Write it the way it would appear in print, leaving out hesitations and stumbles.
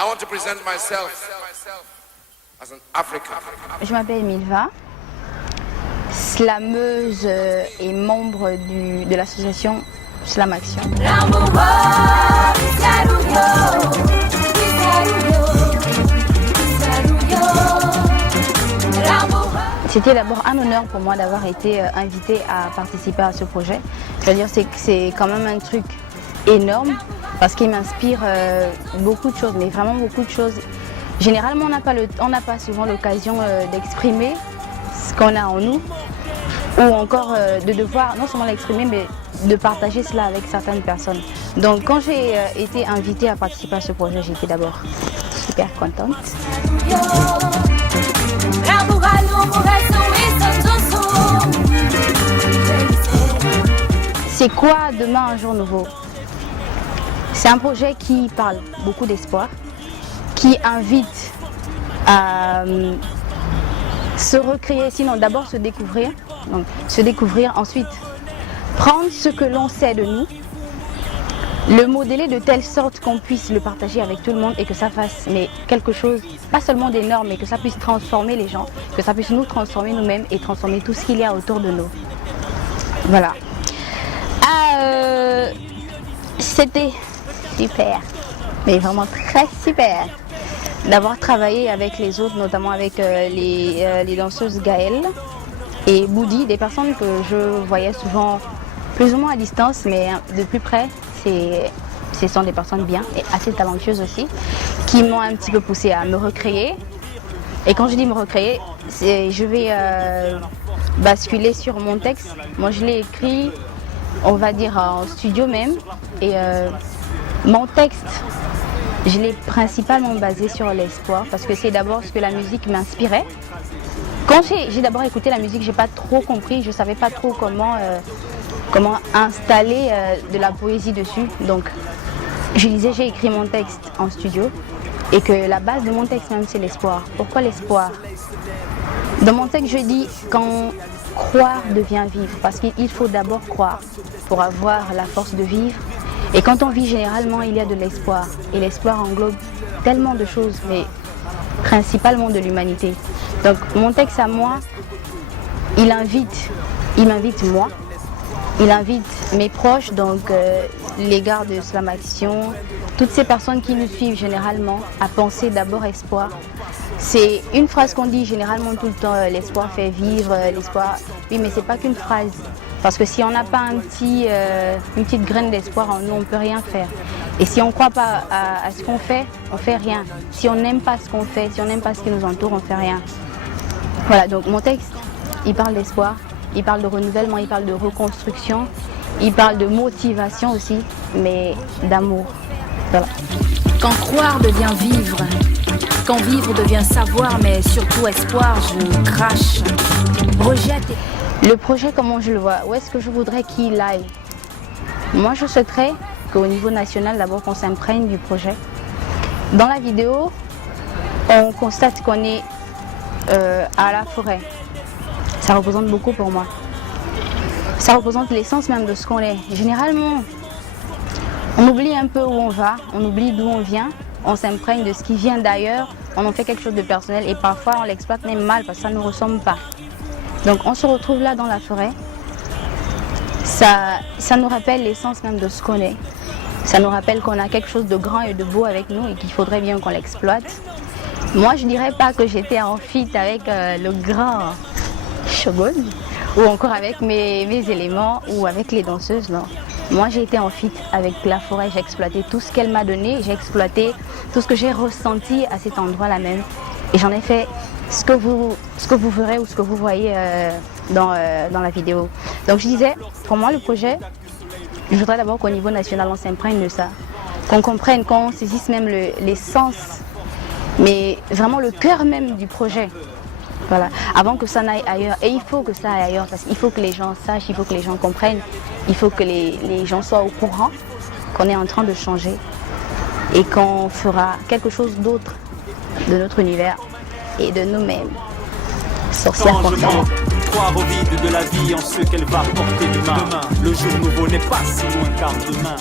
I want to present myself as an African. Je m'appelle Milva, slameuse et membre de l'association Slam Action. C'était d'abord un honneur pour moi d'avoir été invitée à participer à ce projet. Je veux dire, c'est quand même un truc énorme parce qu'il m'inspire beaucoup de choses, mais vraiment beaucoup de choses. Généralement, on n'a pas souvent l'occasion d'exprimer ce qu'on a en nous ou encore de devoir non seulement l'exprimer, mais de partager cela avec certaines personnes. Donc quand j'ai été invitée à participer à ce projet, j'étais d'abord super contente. C'est quoi demain un jour nouveau? C'est un projet qui parle beaucoup d'espoir, qui invite à se recréer, sinon d'abord se découvrir. Donc, se découvrir, ensuite prendre ce que l'on sait de nous, le modeler de telle sorte qu'on puisse le partager avec tout le monde et que ça fasse quelque chose, pas seulement d'énorme, mais que ça puisse transformer les gens, que ça puisse nous transformer nous-mêmes et transformer tout ce qu'il y a autour de nous. Voilà. C'était super, mais vraiment très super d'avoir travaillé avec les autres, notamment avec les danseuses Gaëlle et Boudi, des personnes que je voyais souvent plus ou moins à distance, mais de plus près, ce sont des personnes bien et assez talentueuses aussi, qui m'ont un petit peu poussé à me recréer. Et quand je dis me recréer, je vais basculer sur mon texte. Moi, je l'ai écrit, on va dire en studio même, et mon texte, je l'ai principalement basé sur l'espoir, parce que c'est d'abord ce que la musique m'inspirait. Quand j'ai d'abord écouté la musique, j'ai pas trop compris, je savais pas trop comment installer de la poésie dessus. Donc je disais, j'ai écrit mon texte en studio et que la base de mon texte même c'est l'espoir. Pourquoi l'espoir? Dans mon texte je dis quand croire devient vivre, parce qu'il faut d'abord croire pour avoir la force de vivre. Et quand on vit généralement il y a de l'espoir, et l'espoir englobe tellement de choses, mais principalement de l'humanité. Donc mon texte à moi, il m'invite moi, il invite mes proches, donc les gars de Slam Action, toutes ces personnes qui nous suivent généralement, à penser d'abord espoir. C'est une phrase qu'on dit généralement tout le temps, l'espoir fait vivre, l'espoir. Oui, mais c'est pas qu'une phrase, parce que si on n'a pas une petite graine d'espoir en nous, on ne peut rien faire. Et si on ne croit pas à ce qu'on fait, on ne fait rien. Si on n'aime pas ce qu'on fait, si on n'aime pas ce qui nous entoure, on ne fait rien. Voilà, donc mon texte, il parle d'espoir, il parle de renouvellement, il parle de reconstruction, il parle de motivation aussi, mais d'amour. Voilà. Quand croire devient vivre, quand vivre devient savoir, mais surtout espoir, je crache, rejette. Le projet, comment je le vois? Où est-ce que je voudrais qu'il aille? Moi, je souhaiterais qu'au niveau national, d'abord qu'on s'imprègne du projet. Dans la vidéo, on constate qu'on est à la forêt. Ça représente beaucoup pour moi. Ça représente l'essence même de ce qu'on est. Généralement, on oublie un peu où on va, on oublie d'où on vient, on s'imprègne de ce qui vient d'ailleurs, on en fait quelque chose de personnel et parfois on l'exploite même mal parce que ça ne nous ressemble pas. Donc on se retrouve là dans la forêt, ça nous rappelle l'essence même de ce qu'on est. Ça nous rappelle qu'on a quelque chose de grand et de beau avec nous et qu'il faudrait bien qu'on l'exploite. Moi je dirais pas que j'étais en feat avec le grand Shogun ou encore avec mes éléments ou avec les danseuses, non. Moi j'ai été en feat avec la forêt, j'ai exploité tout ce qu'elle m'a donné, j'ai exploité tout ce que j'ai ressenti à cet endroit-là même et j'en ai fait ce que vous verrez ou ce que vous voyez dans la vidéo. Donc je disais, pour moi le projet, je voudrais d'abord qu'au niveau national on s'imprègne de ça, qu'on comprenne, qu'on saisisse même l'essence, mais vraiment le cœur même du projet. Voilà, avant que ça n'aille ailleurs. Et il faut que ça aille ailleurs parce qu'il faut que les gens sachent, il faut que les gens comprennent, il faut que les gens soient au courant qu'on est en train de changer et qu'on fera quelque chose d'autre de notre univers et de nous-mêmes. Sorcières conscientes. Croire au vide de la vie en ce qu'elle va porter demain. Le jour nouveau n'est pas si loin car demain.